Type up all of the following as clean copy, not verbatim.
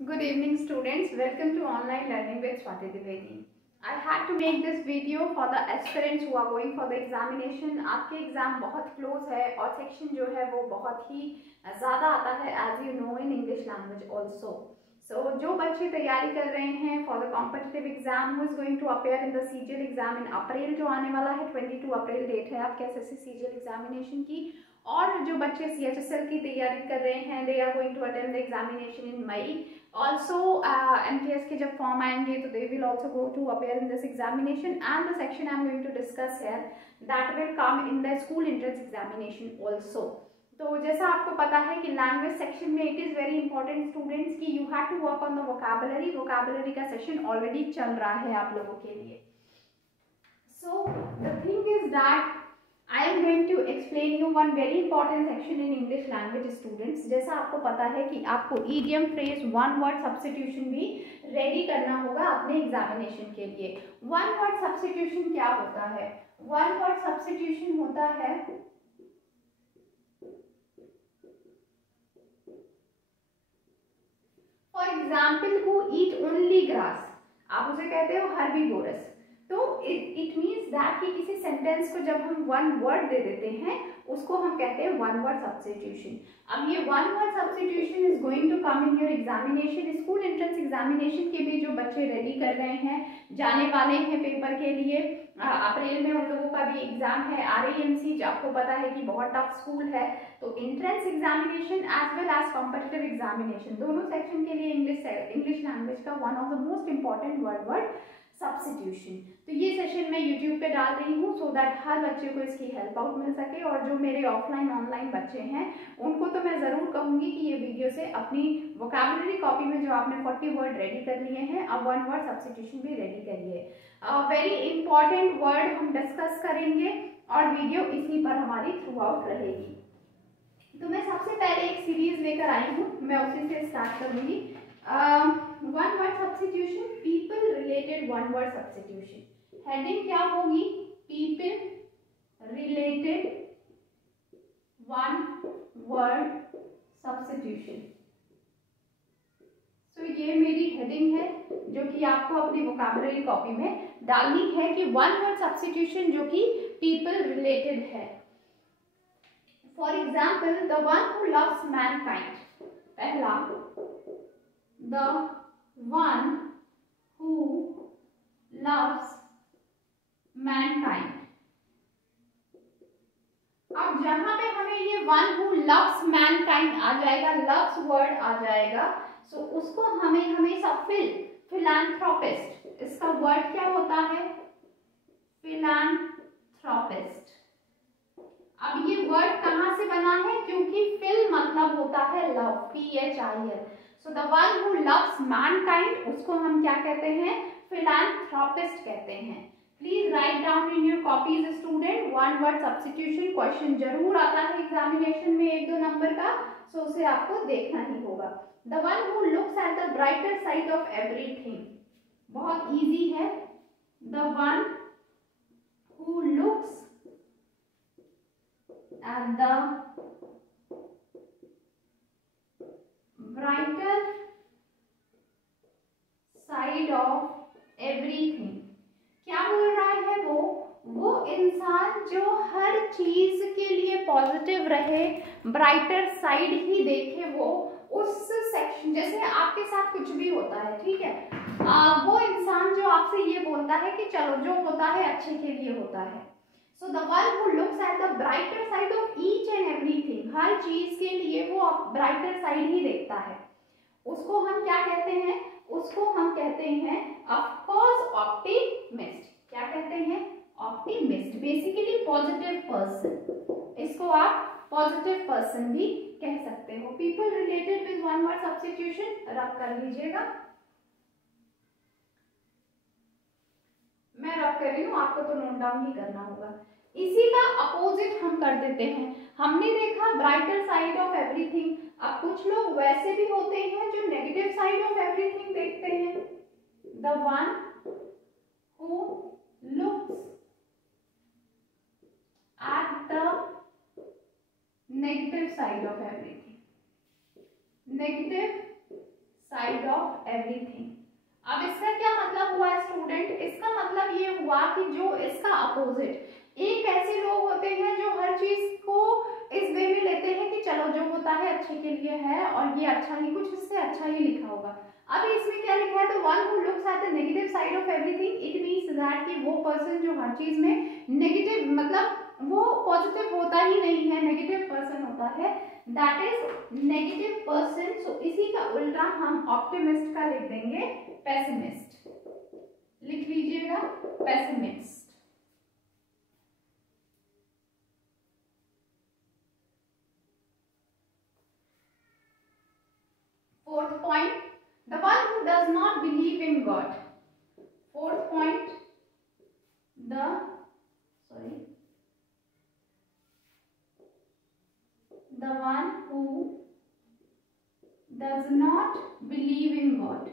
Good evening students, welcome to online learning with Swati Dwivedi. I had to make this video for the aspirants who are going for the examination. आपके exam बहुत close है और section जो है वो बहुत ही ज़्यादा आता है as you know in English language also. So जो बच्चे तैयारी कर रहे हैं for the competitive exam who is going to appear in the CGL exam in अप्रैल जो आने वाला है 22 अप्रैल डेट है आपके SSC CGL एग्जामिनेशन की, और जो बच्चे CHSL की तैयारी कर रहे हैं they are going to attend the examination in May. Also MTS के जब फॉर्म आएंगे तो they will also go to appear in this examination, and the section I am going to discuss here that will come in the school entrance examination also. तो जैसा आपको पता है कि लैंग्वेज सेक्शन में it is very important students कि you have to work on the vocabulary का session already चल रहा है आप लोगों के लिए. So the thing is that I am going to explain you one very important section in English language students. जैसा आपको पता है कि आपको idiom phrase one word substitution भी रेडी करना होगा अपने एग्जामिनेशन के लिए. वन वर्ड सब्स्टिट्यूशन क्या होता है? वन वर्ड सब्स्टिट्यूशन होता है for example who eat only grass, आप उसे कहते हो herbivorous. तो इट मीन्स दैट कि किसी सेंटेंस को जब हम वन वर्ड दे देते हैं उसको हम कहते हैं वन वर्ड सब्स्टिट्यूशन. अब ये one word substitution is going to come in your examination. School entrance examination के भी जो बच्चे रेडी कर रहे हैं, जाने वाले हैं पेपर के लिए, अप्रैल में उन लोगों का भी एग्जाम है. RAMC आपको पता है कि बहुत टफ स्कूल है, तो entrance examination as well as competitive examination दोनों सेक्शन के लिए इंग्लिश लैंग्वेज का one of the most important word substitution. तो ये सेशन मैं YouTube पे डाल रही हूँ सो दैट हर बच्चे को इसकी हेल्प आउट मिल सके, और जो मेरे ऑफलाइन ऑनलाइन बच्चे हैं उनको तो मैं ज़रूर कहूँगी कि ये वीडियो से अपनी वोकैबुलरी कॉपी में जो आपने 40 वर्ड रेडी कर लिए हैं अब वन वर्ड सब्स्टिट्यूशन भी रेडी करिए. वेरी इंपॉर्टेंट वर्ड हम डिस्कस करेंगे और वीडियो इसी पर हमारी थ्रू आउट रहेगी. तो मैं सबसे पहले एक सीरीज लेकर आई हूँ, मैं उसी से स्टार्ट करूँगी. One word substitution, people related one word substitution. Heading क्या होगी? People related one word substitution. तो ये मेरी हेडिंग है जो कि आपको अपनी वोकैबुलरी कॉपी में डालनी है कि वन वर्ड सब्स्टिट्यूशन जो कि पीपल रिलेटेड है. For example the one who loves Mankind. पहला the one who loves mankind. अब जहां पे हमें ये one who loves mankind आ जाएगा, loves वर्ड आ जाएगा, सो उसको हमें हमेशा philanthropist, इसका वर्ड क्या होता है? philanthropist. अब ये वर्ड कहां से बना है? क्योंकि फिल मतलब होता है love, PHIL. So the one who loves mankind उसको हम क्या कहते हैं? philanthropist कहते हैं. Please write down in your copies student. one word substitution question जरूर आता है एग्जामिनेशन में 1-2 नंबर का, सो उसे आपको देखना ही होगा. The one who looks at the brighter side of everything. बहुत इजी है. The one who looks at the brighter side of everything. क्या बोल रहा है वो इंसान जो हर चीज के लिए पॉजिटिव रहे, ब्राइटर साइड ही देखे, वो उस सेक्शन, जैसे आपके साथ कुछ भी होता है, ठीक है, वो इंसान जो आपसे ये बोलता है कि चलो जो होता है अच्छे के लिए होता है. So the one who looks at the brighter side of each and everything, हर चीज के लिए वो brighter side ही देखता है, उसको हम क्या कहते हैं? उसको हम कहते हैं of course optimist. क्या कहते हैं? optimist. बेसिकली पॉजिटिव पर्सन, इसको आप पॉजिटिव पर्सन भी कह सकते हो. people related with one word substitution रब कर लीजिएगा. मैं रब कर रही हूँ, आपको तो नोट डाउन ही करना होगा. इसी का अपोजिट हम कर देते हैं. हमने देखा ब्राइटर साइड ऑफ एवरीथिंग. अब कुछ लोग वैसे भी होते हैं जो नेगेटिव साइड ऑफ एवरीथिंग देखते हैं. The one who looks at the negative side of everything. Negative side of everything. अब इसका क्या मतलब हुआ स्टूडेंट? इसका मतलब ये हुआ कि जो इसका अपोजिट, एक ऐसे लोग होते हैं जो हर चीज को इस वे में लेते हैं कि चलो जो होता है अच्छे के लिए है और ये अच्छा ही, कुछ इससे अच्छा ही लिखा होगा। अभी इसमें क्या लिखा है? The one who looks at the negative side of everything, it means that कि वो पर्सन जो हर चीज में नेगेटिव, मतलब वो पॉजिटिव होता ही नहीं है, नेगेटिव पर्सन होता है, दैट इज नेगेटिव पर्सन। सो इसी का उल्टा हम ऑप्टिमिस्ट का लिख देंगे पेसिमिस्ट। लिख लीजिएगा pessimist. Fourth point, the one who does not believe in God. Fourth point, the one who does not believe in God.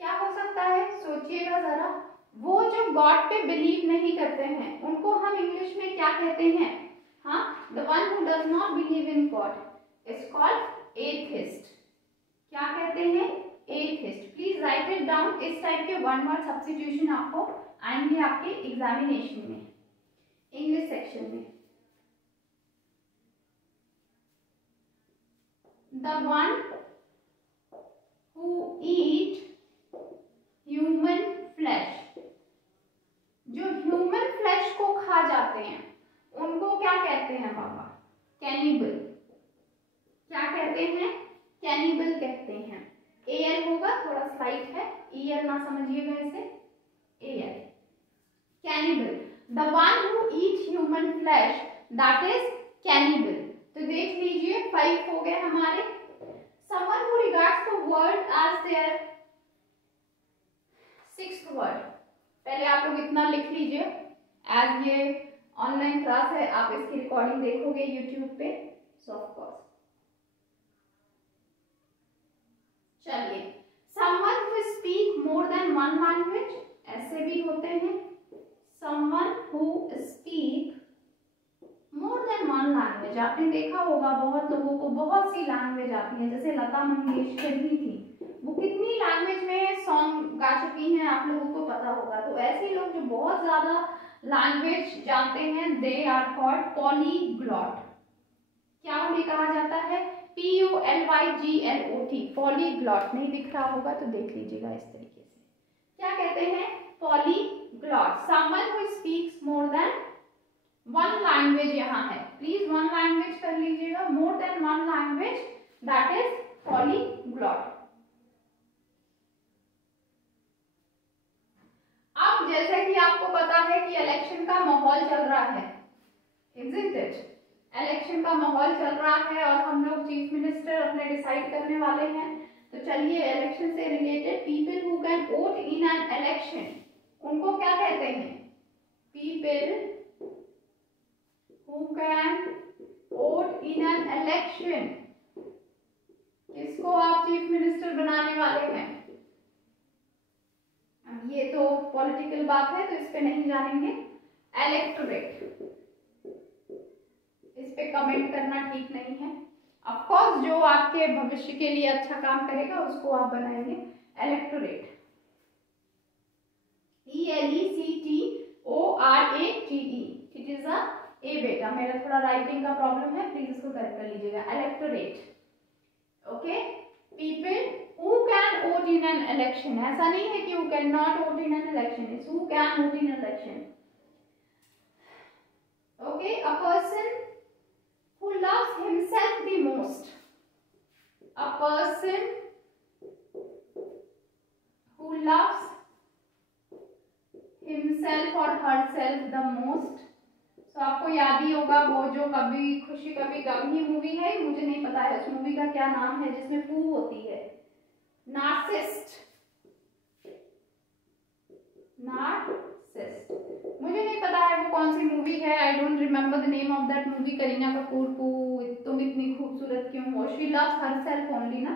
क्या हो सकता है? सोचिएगा जरा। वो जो गॉड पे बिलीव नहीं करते हैं उनको हम इंग्लिश में क्या कहते हैं? हाँ, the one who does not believe in God is called atheist. क्या कहते हैं? Atheist. Please right it down. इस टाइप के वन वर्ड सब्स्टिट्यूशन आपको आएंगे आपके एग्जामिनेशन में, इंग्लिश सेक्शन में। The one who eat human flash, जो ह्यूमन फ्लैश को खा जाते हैं उनको क्या कहते हैं बाबा? कैनिबल। क्या कहते हैं? कैनिबल कहते हैं। एयर होगा, थोड़ा स्लाइट है, ईयर ना समझिएगा इसे, air. Cannibal, the one who eat human flesh that is cannibal. तो देख लीजिए 5 हो गए हमारे। Someone who regards the world as their 6th word. पहले आप लोग इतना लिख लीजिए, एज ये ऑनलाइन क्लास है, आप इसकी रिकॉर्डिंग देखोगे यूट्यूब पे, सो ऑफ कोर्स। चलिए, someone who speak more than one language, ऐसे भी होते हैं। someone who speak more than one language, आपने देखा होगा बहुत लोगों को बहुत सी लैंग्वेज आती है, जैसे लता मंगेशकर ही थी, वो कितनी लैंग्वेज में सॉन्ग गा चुकी हैं, आप लोगों को पता होगा। तो ऐसे लोग जो बहुत ज्यादा लैंग्वेज जानते हैं, दे आर कॉल्ड पॉलीग्लॉट। क्या उन्हें कहा जाता है? POLYGLOT, polyglot. नहीं दिख रहा होगा तो देख लीजिएगा इस तरीके से। क्या कहते हैं? Polyglot. Someone who speaks more than one language यहाँ है, प्लीज वन लैंग्वेज कर लीजिएगा, more than one language, that is polyglot. अब जैसे कि आपको पता है कि इलेक्शन का माहौल चल रहा है, isn't it? इलेक्शन का माहौल चल रहा है और हम लोग चीफ मिनिस्टर अपने डिसाइड करने वाले हैं। तो चलिए, इलेक्शन से related, people who can vote in an election, उनको क्या कहते हैं? People who can vote in an election. किसको आप चीफ मिनिस्टर बनाने वाले हैं? अब ये तो पॉलिटिकल बात है तो इस पे नहीं जानेंगे। इलेक्टोरेट, इस पे कमेंट करना ठीक नहीं है। ऑफ कोर्स जो आपके भविष्य के लिए अच्छा काम करेगा उसको आप बनाएंगे electorate. ELECTORATE, it is a a बेटा, मेरा थोड़ा राइटिंग का प्रॉब्लम है, प्लीज इसको करेक्ट कर लीजिएगा। Electorate, okay. People who can vote in an election, ऐसा नहीं है कि who can not vote in an election, it's who can vote in election, okay. A person who loves himself the most, a person who loves himself or herself the most। तो आपको याद ही होगा वो जो कभी खुशी कभी गम ही मूवी है, मुझे नहीं पता है उस मूवी का क्या नाम है जिसमें पू होती है, नार्सिसिस्ट। नार्सिसिस्ट, मुझे नहीं पता है वो कौन सी मूवी है, I don't remember the name of that movie. Kareena Kapoor को तुम इतनी खूबसूरत क्यों हो, शी लव्स हरसेल्फ ओनली ना।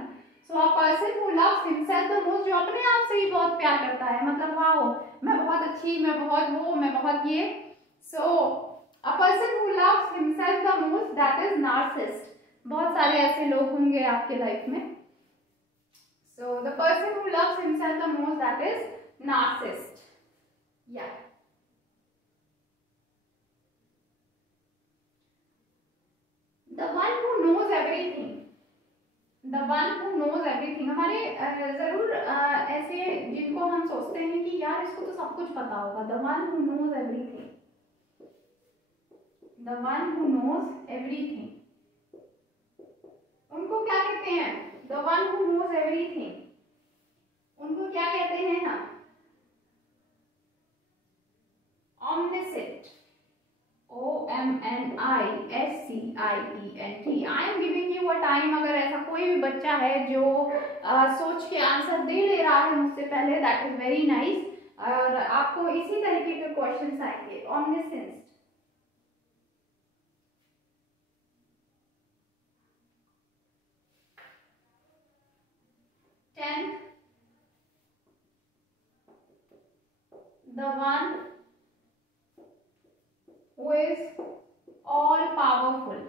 So a person who loves himself the most, जो अपने आप से ही बहुत प्यार करता है, मतलब वाओ मैं बहुत अच्छी, मैं बहुत वो, मैं बहुत ये। So a person who loves himself the most, that is narcissist. बहुत सारे ऐसे लोग होंगे आपके लाइफ में, So the person who loves himself the most, that is narcissist. Yeah. The one who knows everything. The one who knows everything. हमारे जरूर ऐसे जिनको हम सोचते हैं कि यार इसको तो सब कुछ पता होगा. The one who knows everything. The one who knows everything. उनको क्या कहते हैं? The one who knows everything. उनको क्या कहते हैं हम? Omniscient. OMNISCIENT. I am giving you a time. अगर ऐसा कोई भी बच्चा है जो सोच के आंसर दे ले रहा है मुझसे पहले, that is very nice. और आपको इसी तरीके के क्वेश्चंस आएंगे. Omniscient. 10th, the one who is all powerful.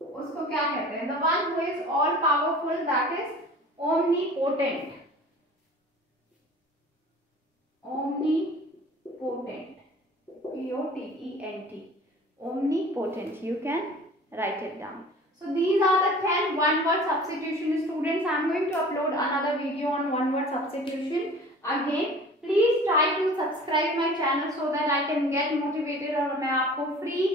उसको क्या कहते हैं? The one who is all powerful, that is omnipotent. Omnipotent. POTENT. Omnipotent. You can write it down. So these are the 10 one-word substitution. Students, I am going to upload another video on one-word substitution. Again, please try to subscribe my channel so that I can get motivated और मैं आपको free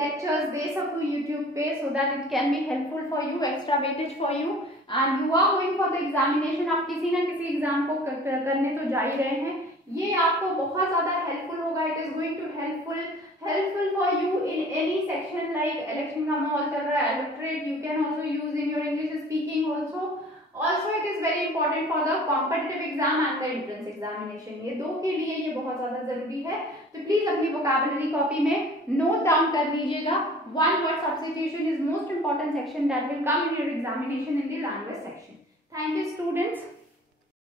lectures दे सकूँ YouTube पे, so that it can be helpful for you, extra weightage for you, and you are going for the examination. आप किसी ना किसी exam को करने तो जा ही रहे हैं. ये आपको बहुत ज़्यादा helpful होगा. It is going to helpful for you in any section like election का माहौल चल रहा है, electorate you can also use in your English speaking also. Also it is very important for the competitive exam and the entrance examination. ये दो के लिए ये बहुत ज़्यादा जरूरी है. तो प्लीज अपनी vocabulary कॉपी में नोट डाउन कर लीजिएगा. One word substitution is most important section that will come in your examination in the language section. Thank you students.